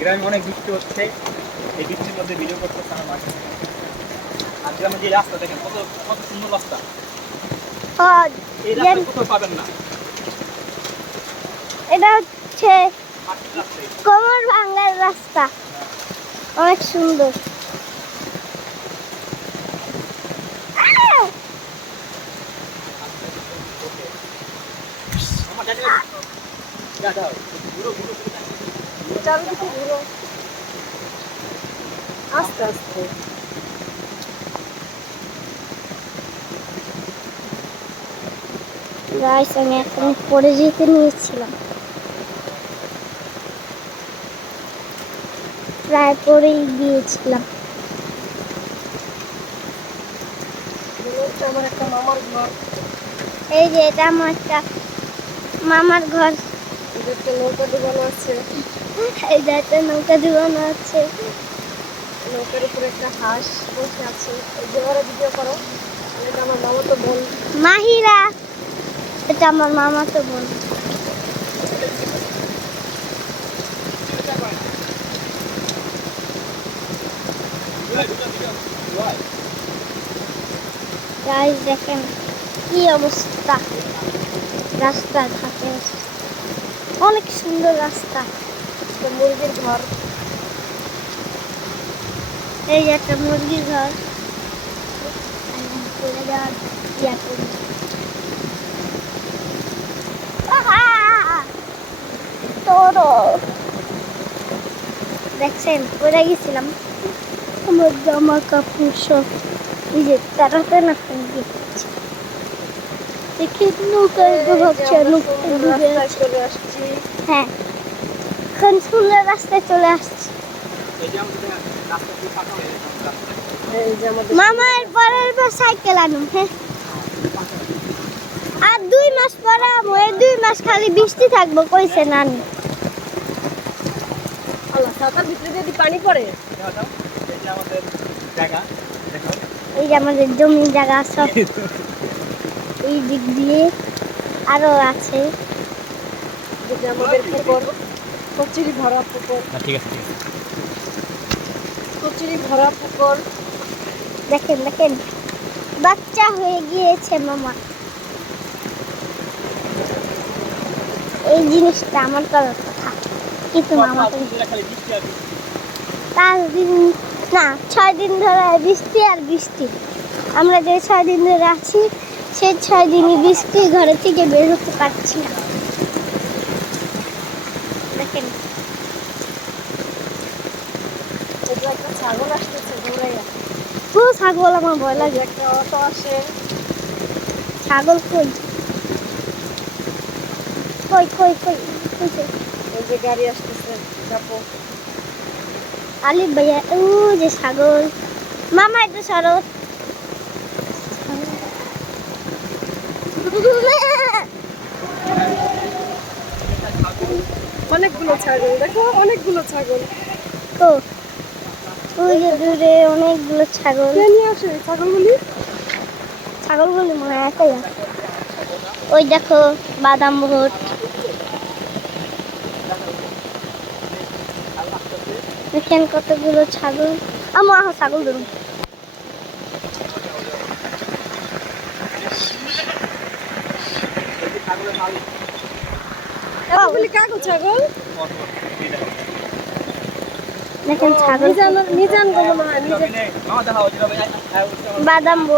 গ্রামে অনেক বৃষ্টি হচ্ছে। এই বৃষ্টির মধ্যে ভিডিও করতেছে আমার আর গ্রামে যে রাস্তা দেখেন কত কত সুন্দর রাস্তা। এই রাস্তা কোথাও পাবেন না। এটা হচ্ছে কোমর ভাঙ্গার রাস্তা। অনেক সুন্দর আহ! আমার জানি না যা যাও ঘুরো ঘুরো চারিদিকে ঘুরো আস্তে আস্তে গাইস আমি এখন পড়ে যেতে নিয়েছিলাম। প্রায় পড়েই গিয়েছিলাম। এই যে, এটা আমার একটা মামার ঘর। একটা নৌকা ডুবানো আছে। এই যে একটা নৌকা ডুবানো আছে। নৌকার উপরে একটা হাঁস বসে আছে। এই যে ওরা ভিডিও করো। এটা আমার বোন। মাহিরা এটা আমার বোন। গাইস দেখেন কি অবস্থা। রাস্তা ঘাটে অনেক সুন্দর রাস্তা। মুরগির ঘর। এই একটা মুরগির ঘর। পড়ে যাওয়ার ইয়া করি! তোরো দেখছেন, পড়ে গেছিলাম। আমার জামা কাপড় সব এই যে তারাতে না দেখে নৌকায় ভাবছে নৌকা ডুবে রাস্তায় আছে চলে আসছি হ্যাঁ এখন সুন্দর রাস্তায় চলে আসছি। মামার পরের বার সাইকেল আনুম হ্যাঁ। আর দুই মাস পরে আমু এই দুই মাস খালি বৃষ্টি থাকব কইছে নানি। পানি পড়ে। এই যে আমাদের জমি জায়গা সব এই দিক দিয়ে আরও আছে। আমাদের পুকুর কচুরি ভরা পুকুর। ঠিক আছে ঠিক আছে। কচুরি ভরা পুকুর। দেখেন দেখেন। বাচ্চা হয়ে গিয়েছে মামা। এই জিনিসটা আমার করার কথা। কিন্তু মামা। পাঁচ দিন না ছয় দিন ধরে বৃষ্টি আর বৃষ্টি। আমরা যে ছয় দিন ধরে আছি সেই ছয় দিনই বৃষ্টি ঘরে থেকে বের হতে পারছি না। দেখেন। ছাগল আসতেছে দৌড়াইয়া। ছাগল আমার ভয় লাগে। একটা অটো আসে। ছাগল কই? কই কই কই? যে গাড়ি আসতেছে যাব। আলি ভাইয়া ও যে ছাগল। মামা একটু সরো অনেকগুলো ছাগল দেখো অনেকগুলো ছাগল। তো ওই যে দূরে অনেকগুলো ছাগল। কে নিয়ে আসে ছাগলগুলি? ছাগলগুলি মনে হয় একাই ওই দেখো বাদাম ভোট। দেখেন কতগুলো ছাগল। আমার ছাগল ধরুন এই যে ছাগলের মালিক এতগুলি কাকু ছাগল? দেখেন ছাগল। মিজান মিজান গো মনে হয় বাদাম এখন ও